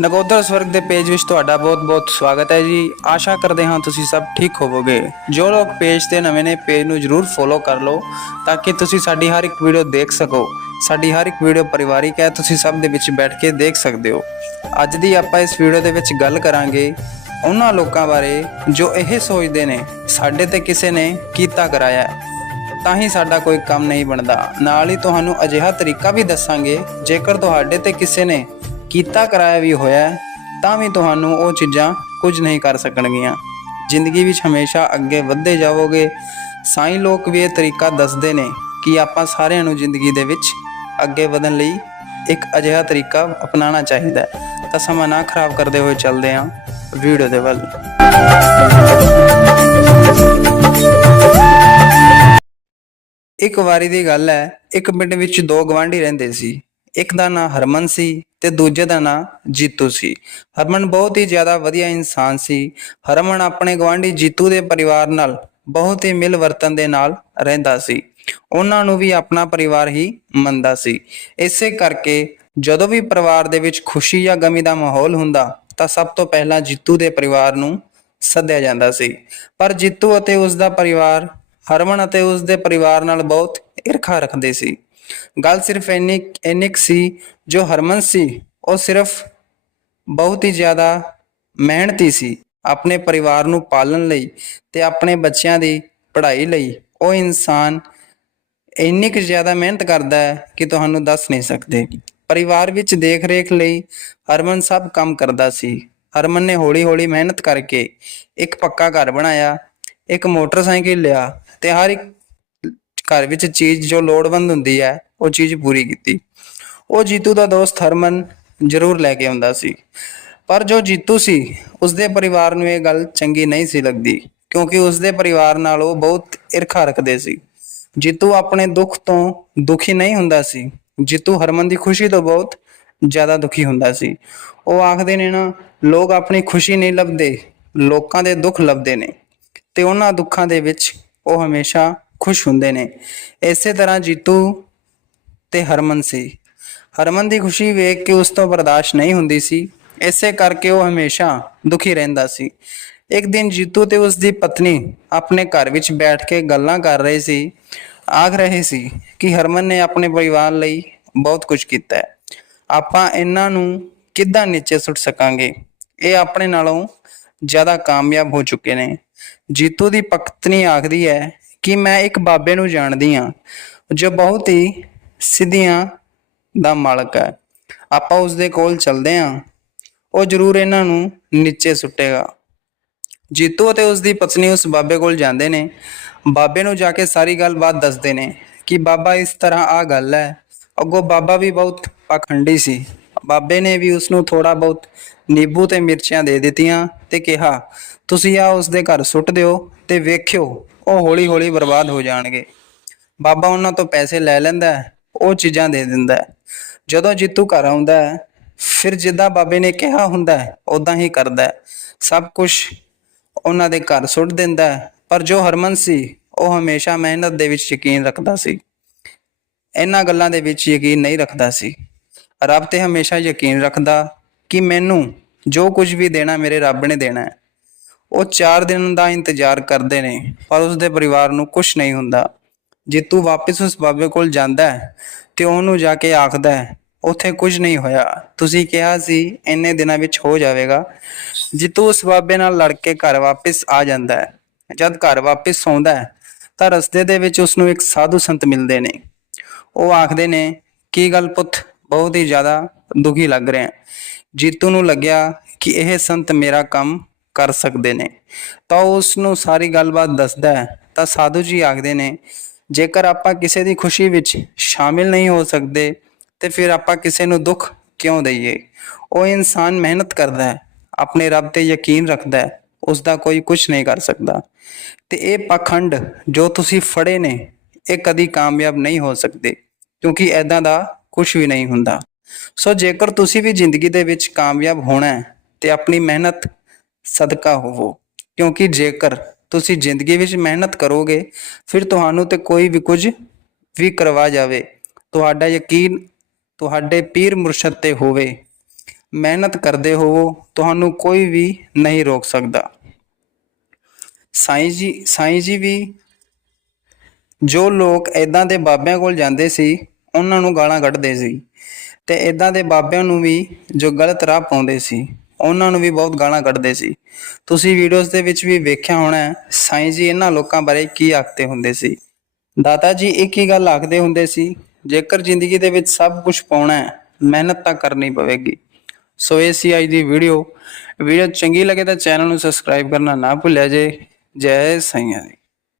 ਨਗੋਦਰ ਸਵਰਗ ਦੇ ਪੇਜ ਵਿੱਚ ਤੁਹਾਡਾ ਬਹੁਤ-ਬਹੁਤ ਸਵਾਗਤ ਹੈ ਜੀ। ਆਸ਼ਾ ਕਰਦੇ ਹਾਂ ਤੁਸੀਂ ਸਭ ਠੀਕ ਹੋਵੋਗੇ। ਜੋ ਲੋਕ ਪੇਜ ਤੇ ਨਵੇਂ ਨੇ, ਪੇਜ ਨੂੰ ਜਰੂਰ ਫੋਲੋ ਕਰ ਲਓ ਤਾਂ ਕਿ ਤੁਸੀਂ ਸਾਡੀ ਹਰ ਇੱਕ ਵੀਡੀਓ ਦੇਖ ਸਕੋ। ਸਾਡੀ ਹਰ ਇੱਕ ਵੀਡੀਓ ਪਰਿਵਾਰਿਕ ਹੈ, ਤੁਸੀਂ ਸਭ ਦੇ ਵਿੱਚ ਬੈਠ ਕੇ ਦੇਖ ਸਕਦੇ ਹੋ। ਅੱਜ ਦੀ ਆਪਾਂ ਇਸ ਵੀਡੀਓ ਦੇ ਵਿੱਚ ਗੱਲ ਕਰਾਂਗੇ ਉਹਨਾਂ ਲੋਕਾਂ ਬਾਰੇ ਜੋ ਇਹ ਸੋਚਦੇ ਨੇ, ਸਾਡੇ ਤੇ ਕਿਸੇ ਨੇ ਕੀਤਾ ਕਰਾਇਆ ਤਾਂ ਹੀ ਸਾਡਾ ਕੋਈ ਕੰਮ ਨਹੀਂ ਬਣਦਾ। ਨਾਲ ਹੀ ਤੁਹਾਨੂੰ ਅਜਿਹਾ ਤਰੀਕਾ ਵੀ ਦੱਸਾਂਗੇ, ਜੇਕਰ ਤੁਹਾਡੇ ਤੇ ਕਿਸੇ ਨੇ ਕੀਤਾ ਕਰਾਇਆ ਵੀ ਹੋਇਆ ਤਾਂ ਵੀ ਤੁਹਾਨੂੰ ਉਹ ਚੀਜ਼ਾਂ ਕੁਝ ਨਹੀਂ ਕਰ ਸਕਣਗੀਆਂ। ਜ਼ਿੰਦਗੀ ਵਿੱਚ ਹਮੇਸ਼ਾ ਅੱਗੇ ਵਧਦੇ ਜਾਵੋਗੇ। ਸਾਈਂ ਲੋਕ ਵੀ ਇਹ ਤਰੀਕਾ ਦੱਸਦੇ ਨੇ ਕਿ ਆਪਾਂ ਸਾਰਿਆਂ ਨੂੰ ਜ਼ਿੰਦਗੀ ਦੇ ਵਿੱਚ ਅੱਗੇ ਵਧਣ ਲਈ ਇੱਕ ਅਜਿਹਾ ਤਰੀਕਾ ਅਪਣਾਉਣਾ ਚਾਹੀਦਾ ਹੈ। ਤਾਂ ਸਮਾਂ ਨਾ ਖਰਾਬ ਕਰਦੇ ਹੋਏ ਚੱਲਦੇ ਹਾਂ ਵੀਡੀਓ ਦੇ ਵੱਲ। ਇੱਕ ਵਾਰੀ ਦੀ ਗੱਲ ਹੈ, ਇੱਕ ਪਿੰਡ ਵਿੱਚ ਦੋ ਗਵਾਂਢੀ ਰਹਿੰਦੇ ਸੀ। ਇੱਕ ਦਾ ਨਾਂ ਹਰਮਨ ਸੀ ਤੇ ਦੂਜੇ ਦਾ ਨਾਂ ਜੀਤੂ ਸੀ। ਹਰਮਨ ਬਹੁਤ ਹੀ ਜ਼ਿਆਦਾ ਵਧੀਆ ਇਨਸਾਨ ਸੀ। ਹਰਮਨ ਆਪਣੇ ਗਵਾਂਢੀ ਜੀਤੂ ਦੇ ਪਰਿਵਾਰ ਨਾਲ ਬਹੁਤ ਹੀ ਮਿਲ ਵਰਤਨ ਦੇ ਨਾਲ ਰਹਿੰਦਾ ਸੀ। ਉਹਨਾਂ ਨੂੰ ਵੀ ਆਪਣਾ ਪਰਿਵਾਰ ਹੀ ਮੰਨਦਾ ਸੀ। ਇਸੇ ਕਰਕੇ ਜਦੋਂ ਵੀ ਪਰਿਵਾਰ ਦੇ ਵਿੱਚ ਖੁਸ਼ੀ ਜਾਂ ਗਮੀ ਦਾ ਮਾਹੌਲ ਹੁੰਦਾ, ਤਾਂ ਸਭ ਤੋਂ ਪਹਿਲਾਂ ਜੀਤੂ ਦੇ ਪਰਿਵਾਰ ਨੂੰ ਸੱਦਿਆ ਜਾਂਦਾ ਸੀ। ਪਰ ਜੀਤੂ ਅਤੇ ਉਸ ਦਾ ਪਰਿਵਾਰ, ਹਰਮਨ ਅਤੇ ਉਸ ਦੇ ਪਰਿਵਾਰ ਨਾਲ ਬਹੁਤ ਈਰਖਾ ਰੱਖਦੇ ਸੀ। ਗੱਲ ਸਿਰਫ ਇੰਨੀ ਇੰਨੀ ਕੁ ਸੀ ਜੋ ਹਰਮਨ ਸੀ, ਉਹ ਸਿਰਫ ਬਹੁਤ ਹੀ ਜ਼ਿਆਦਾ ਮਿਹਨਤੀ ਸੀ ਆਪਣੇ ਪਰਿਵਾਰ ਨੂੰ ਪਾਲਣ ਲਈ ਤੇ ਆਪਣੇ ਬੱਚਿਆਂ ਦੀ ਪੜ੍ਹਾਈ ਲਈ। ਉਹ ਇਨਸਾਨ ਇੰਨੀ ਕੁ ਜ਼ਿਆਦਾ ਮਿਹਨਤ ਕਰਦਾ ਹੈ ਕਿ ਤੁਹਾਨੂੰ ਦੱਸ ਨਹੀਂ ਸਕਦੇ। ਪਰਿਵਾਰ ਵਿੱਚ ਦੇਖ-ਰੇਖ ਲਈ ਹਰਮਨ ਸਭ ਕੰਮ ਕਰਦਾ ਸੀ। ਹਰਮਨ ਨੇ ਹੌਲੀ-ਹੌਲੀ ਮਿਹਨਤ ਕਰਕੇ ਇੱਕ ਪੱਕਾ ਘਰ ਬਣਾਇਆ, ਇੱਕ ਮੋਟਰਸਾਈਕਲ ਲਿਆ ਤੇ ਹਰ ਇੱਕ ਘਰ ਵਿੱਚ ਚੀਜ਼ ਜੋ ਲੋੜਵੰਦ ਹੁੰਦੀ ਹੈ, ਉਹ ਚੀਜ਼ ਪੂਰੀ ਕੀਤੀ। ਉਹ ਜੀਤੂ ਦਾ ਦੋਸਤ ਹਰਮਨ ਜ਼ਰੂਰ ਲੈ ਕੇ ਆਉਂਦਾ ਸੀ। ਪਰ ਜੋ ਜੀਤੂ ਸੀ, ਉਸਦੇ ਪਰਿਵਾਰ ਨੂੰ ਇਹ ਗੱਲ ਚੰਗੀ ਨਹੀਂ ਸੀ ਲੱਗਦੀ, ਕਿਉਂਕਿ ਉਸਦੇ ਪਰਿਵਾਰ ਨਾਲ ਉਹ ਬਹੁਤ ਈਰਖਾ ਰੱਖਦੇ ਸੀ। ਜੀਤੂ ਆਪਣੇ ਦੁੱਖ ਤੋਂ ਦੁਖੀ ਨਹੀਂ ਹੁੰਦਾ ਸੀ। ਜੀਤੂ ਹਰਮਨ ਦੀ ਖੁਸ਼ੀ ਤੋਂ ਬਹੁਤ ਜ਼ਿਆਦਾ ਦੁਖੀ ਹੁੰਦਾ ਸੀ। ਉਹ ਆਖਦੇ ਨੇ ਨਾ, ਲੋਕ ਆਪਣੀ ਖੁਸ਼ੀ ਨਹੀਂ ਲੱਭਦੇ, ਲੋਕਾਂ ਦੇ ਦੁੱਖ ਲੱਭਦੇ ਨੇ। ਤੇ ਉਹਨਾਂ ਦੁੱਖਾਂ ਦੇ ਵਿੱਚ ਉਹ ਹਮੇਸ਼ਾ ਖੁਸ਼ ਹੁੰਦੇ ਨੇ। ਇਸੇ ਤਰ੍ਹਾਂ ਜੀਤੂ ਤੇ ਹਰਮਨ ਸੀ। ਹਰਮਨ ਦੀ ਖੁਸ਼ੀ ਵੇਖ ਕੇ ਉਸ ਤੋਂ ਬਰਦਾਸ਼ਤ ਨਹੀਂ ਹੁੰਦੀ ਸੀ। ਇਸੇ ਕਰਕੇ ਉਹ ਹਮੇਸ਼ਾ ਦੁਖੀ ਰਹਿੰਦਾ ਸੀ। ਇੱਕ ਦਿਨ ਜੀਤੂ ਤੇ ਉਸ ਦੀ ਪਤਨੀ ਆਪਣੇ ਘਰ ਵਿੱਚ ਬੈਠ ਕੇ ਗੱਲਾਂ ਕਰ ਰਹੇ ਸੀ। ਆਖ ਰਹੇ ਸੀ ਕਿ ਹਰਮਨ ਨੇ ਆਪਣੇ ਪਰਿਵਾਰ ਲਈ ਬਹੁਤ ਕੁਝ ਕੀਤਾ ਹੈ। ਆਪਾਂ ਇਹਨਾਂ ਨੂੰ ਕਿੱਦਾਂ ਨੀਚੇ ਸੁੱਟ ਸਕਾਂਗੇ? ਇਹ ਆਪਣੇ ਨਾਲੋਂ ਜ਼ਿਆਦਾ ਕਾਮਯਾਬ ਹੋ ਚੁੱਕੇ ਨੇ। ਜੀਤੂ ਦੀ ਪਤਨੀ ਆਖਦੀ ਹੈ ਕਿ ਮੈਂ ਇੱਕ ਬਾਬੇ ਨੂੰ ਜਾਣਦੀ ਹਾਂ, ਜੋ ਬਹੁਤ ਹੀ ਸਿੱਧੀਆਂ ਦਾ ਮਾਲਕ ਹੈ। ਆਪਾਂ ਉਸ ਦੇ ਕੋਲ ਚੱਲਦੇ ਹਾਂ। ਉਹ ਜ਼ਰੂਰ ਇਹਨਾਂ ਨੂੰ ਨੀਚੇ ਸੁੱਟੇਗਾ। ਜੀਤੂ ਅਤੇ ਉਸ ਦੀ ਪਤਨੀ ਉਸ ਬਾਬੇ ਕੋਲ ਜਾਂਦੇ ਨੇ। ਬਾਬੇ ਨੂੰ ਜਾ ਕੇ ਸਾਰੀ ਗੱਲਬਾਤ ਦੱਸਦੇ ਨੇ ਕਿ ਬਾਬਾ ਇਸ ਤਰ੍ਹਾਂ ਆ ਗੱਲ ਹੈ। ਅੱਗੋਂ ਬਾਬਾ ਵੀ ਬਹੁਤ ਪਖੰਡੀ ਸੀ। ਬਾਬੇ ਨੇ ਵੀ ਉਸ ਨੂੰ ਥੋੜਾ ਬਹੁਤ ਨਿੰਬੂ ਤੇ ਮਿਰਚਾਂ ਦੇ ਦਿੱਤੀਆਂ ਤੇ ਕਿਹਾ, ਤੁਸੀਂ ਆ ਉਸ ਦੇ ਘਰ ਸੁੱਟ ਦਿਓ ਤੇ ਵੇਖਿਓ ਉਹ ਹੌਲੀ-ਹੌਲੀ ਬਰਬਾਦ ਹੋ ਜਾਣਗੇ। ਬਾਬਾ ਉਹਨਾਂ ਤੋਂ ਪੈਸੇ ਲੈ ਲੈਂਦਾ ਉਹ ਚੀਜ਼ਾਂ ਦੇ ਦਿੰਦਾ ਜਦੋਂ ਜੀਤੂ ਘਰ ਆਉਂਦਾ ਫਿਰ ਜਿੱਦਾਂ ਬਾਬੇ ਨੇ ਕਿਹਾ ਹੁੰਦਾ ਹੈ ਉਦਾਂ ਹੀ ਕਰਦਾ ਸਭ ਕੁਝ ਉਹਨਾਂ ਦੇ ਘਰ ਸੁੱਟ ਦਿੰਦਾ ਪਰ ਜੋ ਹਰਮਨ ਸੀ, ਉਹ ਹਮੇਸ਼ਾ ਮਿਹਨਤ ਦੇ ਵਿੱਚ ਯਕੀਨ ਰੱਖਦਾ ਸੀ। ਇਹਨਾਂ ਗੱਲਾਂ ਦੇ ਵਿੱਚ ਯਕੀਨ ਨਹੀਂ ਰੱਖਦਾ ਸੀ। ਰੱਬ ਤੇ ਹਮੇਸ਼ਾ ਯਕੀਨ ਰੱਖਦਾ ਕਿ ਮੈਨੂੰ ਜੋ ਕੁਝ ਵੀ ਦੇਣਾ ਮੇਰੇ ਰੱਬ ਨੇ ਦੇਣਾ ਹੈ। ਉਹ 4 ਦਿਨ ਦਾ ਇੰਤਜ਼ਾਰ ਕਰਦੇ ਨੇ, ਪਰ ਉਸਦੇ ਪਰਿਵਾਰ ਨੂੰ ਕੁਝ ਨਹੀਂ ਹੁੰਦਾ। ਜੀਤੂ ਵਾਪਸ ਉਸ ਬਾਬੇ ਕੋਲ ਜਾਂਦਾ ਹੈ ਤੇ ਉਹਨੂੰ ਜਾ ਕੇ ਆਖਦਾ ਹੈ, ਉੱਥੇ ਕੁਝ ਨਹੀਂ ਹੋਇਆ। ਤੁਸੀਂ ਕਿਹਾ ਸੀ ਇੰਨੇ ਦਿਨਾਂ ਵਿੱਚ ਹੋ ਜਾਵੇਗਾ। ਜੀਤੂ ਉਸ ਬਾਬੇ ਨਾਲ ਲੜ ਕੇ ਘਰ ਵਾਪਸ ਆ ਜਾਂਦਾ ਹੈ, ਜਦ ਘਰ ਵਾਪਸ ਆਉਂਦਾ ਹੈ, ਤਾਂ ਰਸਤੇ ਦੇ ਵਿੱਚ ਉਸ ਨੂੰ ਇੱਕ ਸਾਧੂ ਸੰਤ ਮਿਲਦੇ ਨੇ। ਉਹ ਆਖਦੇ ਨੇ, ਕੀ ਗੱਲ ਪੁੱਤ, ਬਹੁਤ ਹੀ ਜ਼ਿਆਦਾ ਦੁਖੀ ਲੱਗ ਰਿਹਾ ਜੀਤੂ ਨੂੰ ਲੱਗਿਆ ਕਿ ਇਹ ਸੰਤ ਮੇਰਾ ਕੰਮ ਕਰ ਸਕਦੇ ਨੇ। ਤਾਂ ਉਹ ਉਸ ਨੂੰ ਸਾਰੀ ਗੱਲਬਾਤ ਦੱਸਦਾ ਹੈ, ਤਾਂ ਸਾਧੂ ਜੀ ਆਖਦੇ ਨੇ, ਜੇਕਰ ਆਪਾਂ ਕਿਸੇ ਦੀ ਖੁਸ਼ੀ ਵਿੱਚ ਸ਼ਾਮਿਲ ਨਹੀਂ ਹੋ ਸਕਦੇ, ਤੇ ਫਿਰ ਆਪਾਂ ਕਿਸੇ ਨੂੰ ਦੁੱਖ ਕਿਉਂ ਦਈਏ? ਉਹ ਇਨਸਾਨ ਮਿਹਨਤ ਕਰਦਾ ਹੈ, ਆਪਣੇ ਰੱਬ ਤੇ ਯਕੀਨ ਰੱਖਦਾ ਹੈ ਉਸ ਦਾ ਕੋਈ ਕੁਝ ਨਹੀਂ ਕਰ ਸਕਦਾ। ਤੇ ਇਹ ਪਖੰਡ ਜੋ ਤੁਸੀਂ ਫੜੇ ਨੇ, ਇਹ ਕਦੀ ਕਾਮਯਾਬ ਨਹੀਂ ਹੋ ਸਕਦੇ, ਕਿਉਂਕਿ ਐਦਾਂ ਦਾ ਕੁਝ ਵੀ ਨਹੀਂ ਹੁੰਦਾ। ਸੋ ਜੇਕਰ ਤੁਸੀਂ ਵੀ ਜ਼ਿੰਦਗੀ ਦੇ ਵਿੱਚ ਕਾਮਯਾਬ ਹੋਣਾ ਹੈ, ਤੇ ਆਪਣੀ ਮਿਹਨਤ ਸਦਕਾ ਹੋਵੋ। ਕਿਉਂਕਿ ਜੇਕਰ ਤੁਸੀਂ ਜ਼ਿੰਦਗੀ ਵਿੱਚ ਮਿਹਨਤ ਕਰੋਗੇ, ਫਿਰ ਤੁਹਾਨੂੰ ਤੇ ਕੋਈ ਵੀ ਕੁਝ ਵੀ ਕਰਵਾ ਜਾਵੇ। ਤੁਹਾਡਾ ਯਕੀਨ ਤੁਹਾਡੇ ਪੀਰ ਮੁਰਸ਼ਦ ਤੇ ਹੋਵੇ। ਮਿਹਨਤ ਕਰਦੇ ਹੋਵੋ, ਤੁਹਾਨੂੰ ਕੋਈ ਵੀ ਨਹੀਂ ਰੋਕ ਸਕਦਾ। ਸਾਈਂ ਜੀ ਸਾਈਂ ਜੀ ਵੀ ਜੋ ਲੋਕ ਇਦਾਂ ਦੇ ਬਾਬਿਆਂ ਕੋਲ ਜਾਂਦੇ ਸੀ, ਉਹਨਾਂ ਨੂੰ ਗਾਲਾਂ ਕੱਢਦੇ ਸੀ। ਤੇ ਇਦਾਂ ਦੇ ਬਾਬਿਆਂ ਨੂੰ ਵੀ ਜੋ ਗਲਤ ਰਾਹ ਪਾਉਂਦੇ ਸੀ। ਉਹਨਾਂ ਨੂੰ ਵੀ ਬਹੁਤ ਗਾਲਾਂ ਕੱਢਦੇ ਸੀ। ਤੁਸੀਂ ਵੀਡੀਓਜ਼ ਦੇ ਵਿੱਚ ਵੀ ਵੇਖਿਆ ਹੋਣਾ ਸਾਈਂ ਜੀ ਇਹਨਾਂ ਲੋਕਾਂ ਬਾਰੇ ਕੀ ਆਖਦੇ ਹੁੰਦੇ ਸੀ? ਦਾਦਾ ਜੀ ਇੱਕ ਹੀ ਗੱਲ ਆਖਦੇ ਹੁੰਦੇ ਸੀ? ਜੇਕਰ ਜ਼ਿੰਦਗੀ ਦੇ ਵਿੱਚ ਸਭ ਕੁਝ ਪਾਉਣਾ ਹੈ, ਮਿਹਨਤ ਤਾਂ ਕਰਨੀ ਪਵੇਗੀ। ਸੋ ਇਹ ਸੀ ਅੱਜ ਦੀ ਵੀਡੀਓ ਵੀਡੀਓ ਚੰਗੀ ਲੱਗੇ ਤਾਂ ਚੈਨਲ ਨੂੰ ਸਬਸਕ੍ਰਾਈਬ ਕਰਨਾ ਨਾ ਭੁੱਲਿਆ ਜੇ। ਜੈ ਸਾਈਆਂ ਦੀ